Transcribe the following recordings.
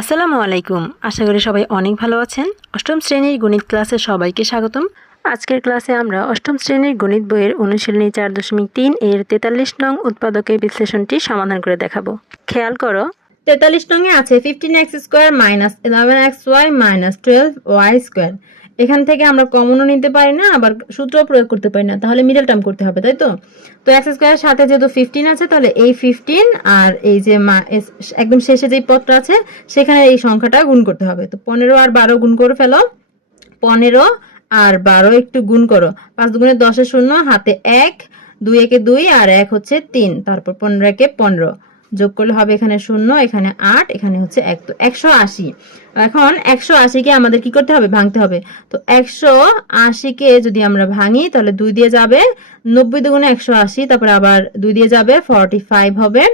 আসসালামু আলাইকুম। আশা করি সবাই অনেক ভালো আছেন। অষ্টম শ্রেণির গণিত ক্লাসে সবাইকে স্বাগতম। আজকের ক্লাসে আমরা অষ্টম শ্রেণির গণিত বইয়ের অনুশীলনী চার দশমিক তিন এর তেতাল্লিশ নং উৎপাদকের বিশ্লেষণটি সমাধান করে দেখাবো। খেয়াল করো, তেতাল্লিশ নংয়ে আছে fifteen x square minus eleven x y minus twelve y square এখান থেকে আমরা কমনও নিতে পারি না, আবার সূত্র প্রয়োগ করতে পারি না। তাহলে মিডল টার্ম করতে হবে, তাই তো? তো এক্স স্কোয়ারের সাথে যেহেতু ফিফটিন আছে, তাহলে এই ফিফটিন আর এই যে একদম শেষে যে পদটা আছে, সেখানে এই সংখ্যাটা গুণ করতে হবে। তো পনেরো আর বারো গুণ করে ফেলো। পনেরো আর বারো একটু গুণ করো। পাঁচ দুগুণে দশে শূন্য, হাতে এক, দুই একে দুই, আর এক হচ্ছে তিন। তারপর পনেরো একে পনেরো। যোগ করলে হবে এখানে শূন্য, এখানে আট, এখানে হচ্ছে এক, তো একশো আশি। এখন একশো আশিকে আমাদের কি করতে হবে? ভাঙতে হবে। তো একশো আশিকে যদি আমরা ভাঙি, তাহলে দুই দিয়ে যাবে নব্বই দুগুণে একশো আশি, তারপরে আবার দুই দিয়ে যাবে ফর্টি ফাইভ হবে।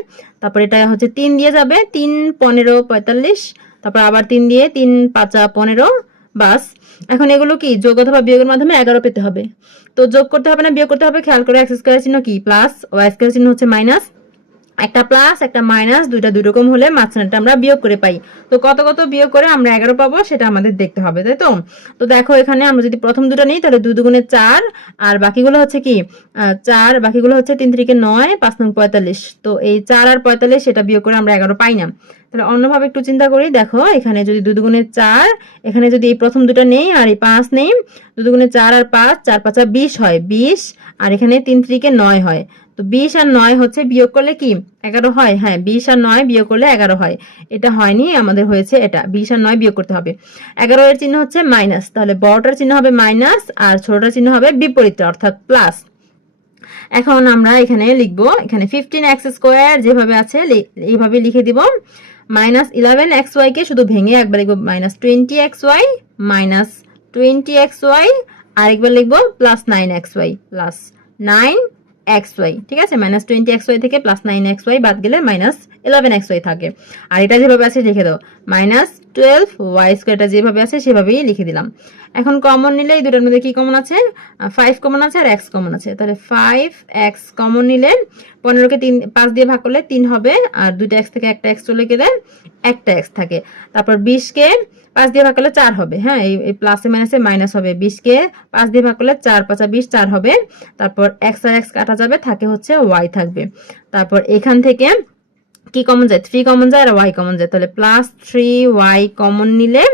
তারপর এটা হচ্ছে তিন দিয়ে যাবে, তিন, পনেরো, পঁয়তাল্লিশ, তারপর আবার তিন দিয়ে তিন, পাঁচা, পনেরো, বাস। এখন এগুলো কি? যোগ অথবা বিয়োগের মাধ্যমে এগারো পেতে হবে। তো যোগ করতে হবে না, বিয়োগ করতে হবে? খেয়াল করে এক্স স্কোয়ার চিহ্ন কি? প্লাস ওয়াই স্কোয়ার চিহ্ন হচ্ছে মাইনাস একটা প্লাস একটা মাইনাস দুইটা দুই রকম হলে মাঝখানেটা আমরা বিয়োগ করে পাই। তো কত কত বিয়োগ করে আমরা এগারো পাবো সেটা আমাদের দেখতে হবে, তাই তো? তো দেখো এখানে আমরা যদি প্রথম দুটো নিই, তাহলে দুই দুগুণে চার, আর বাকিগুলো হচ্ছে কি? চার, বাকিগুলো হচ্ছে তিন থেকে নয়, পাঁচ নং পঁয়তাল্লিশ। তো এই চার আর পঁয়তাল্লিশ, সেটা বিয়োগ করে আমরা এগারো পাই না। তাহলে অন্যভাবে একটু চিন্তা করি, দেখো এখানে যদি দুই দুগুণে চার, এখানে যদি এই প্রথম দুটো নেই আর এই পাঁচ নেই, দুই দুগুণে চার আর পাঁচ, চার পাঁচা বিশ হয়, বিশ, আর এখানে তিন থেকে নয় হয়। তো বিশ আর নয় হচ্ছে বিয়োগ করলে কি? এগারো হয়। হ্যাঁ বিশ আর নয় বিয়োগ করলে এগারো হয়। এটা হয়নি, আমাদের হয়েছে এটা। বিশ আর নয় বিয়োগ করতে হবে। এগারো এর চিহ্ন হচ্ছে মাইনাস তাহলে বড়টার চিহ্ন হবে মাইনাস আর ছোটটার চিহ্ন হবে বিপরীত, অর্থাৎ প্লাস এখন আমরা এখানে লিখব, এখানে ফিফটিন এক্স স্কোয়ার যেভাবে আছে এইভাবে লিখে দিব। মাইনাস ইলেভেন এক্স ওয়াইকে শুধু ভেঙে একবার লিখব minus twenty x y minus twenty x y আরেকবার লিখব plus nine x y plus nine x y ঠিক আছে? মাইনাস টোয়েন্টি এক্স ওয়াই থেকে প্লাস নাইন এক্স ওয়াই বাদ গেলে মাইনাস ইলেভেন এক্স ওয়াই থাকে। আর এটা যেভাবে আছে, লিখে দাও। মাইনাস টুয়েলভ ওয়াই স্কোয়ারটা যেভাবে আছে সেভাবেই লিখে দিলাম। এখন কমন নিলে এই দুটোর মধ্যে কি কমন আছে? ফাইভ কমন আছে আর এক্স কমন আছে। তাহলে ফাইভ এক্স কমন নিলে পনেরোকে তিন, পাঁচ দিয়ে ভাগ করলে তিন হবে, আর দুইটা এক্স থেকে একটা এক্স চলে গেলে একটা এক্স থাকে। তারপর বিশকে পাঁচ দিয়ে ভাগ করলে চার হবে হ্যাঁ? এই প্লাসে মাইনাসে মাইনাস হবে। বিশকে পাঁচ দিয়ে ভাগ করলে চার, পাঁচা বিশ চার হবে। তারপর এক্স আর এক্স কাটা যাবে, থাকে হচ্ছে ওয়াই থাকবে। তারপর এখান থেকে কি কমন যায়? থ্রি কমন যায় আর ওয়াই কমন যায়। তাহলে প্লাস থ্রি ওয়াই কমন নিলে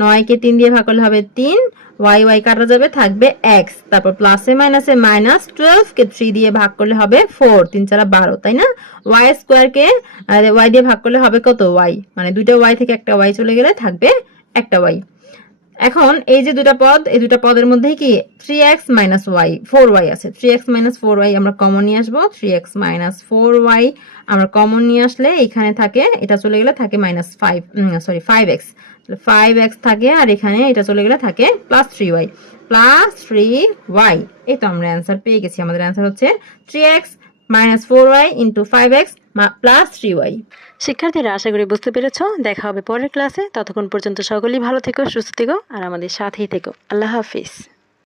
নয়কে তিন দিয়ে ভাগ করলে হবে তিন। ওয়াই ওয়াই কাটা যাবে? থাকবে এক্স তারপর প্লাসে মাইনাসে মাইনাস টুয়েলভ কে থ্রি দিয়ে ভাগ করলে হবে ফোর তিন চারা বারো, তাই না? ওয়াই স্কোয়ারকে ওয়াই দিয়ে ভাগ করলে হবে কত? ওয়াই মানে দুইটা ওয়াই থেকে একটা ওয়াই চলে গেলে থাকবে একটা ওয়াই এখন এই যে দুটা পদ, এই দুটা পদের মধ্যে কি three x minus y four y আছে? Three x minus four y আমরা কমন নিয়ে আসব। Three x minus four y আমরা কমন নিয়ে আসলে এখানে থাকে, এটা চলে গেলে থাকে minus five sorry five x five x থাকে আর এখানে এটা চলে গেলে থাকে plus three y plus three y এই তো আমরা অ্যান্সার পেয়ে গেছি। আমাদের অ্যান্সার হচ্ছে three x minus four y into five x plus three y. শিক্ষার্থীরা, আশা করি বুঝতে পেরেছ। দেখা হবে পরের ক্লাসে। ততক্ষণ পর্যন্ত সকলেই ভালো থেকো, সুস্থ থেকো, আর আমাদের সাথেই থেকো। আল্লাহ হাফিজ।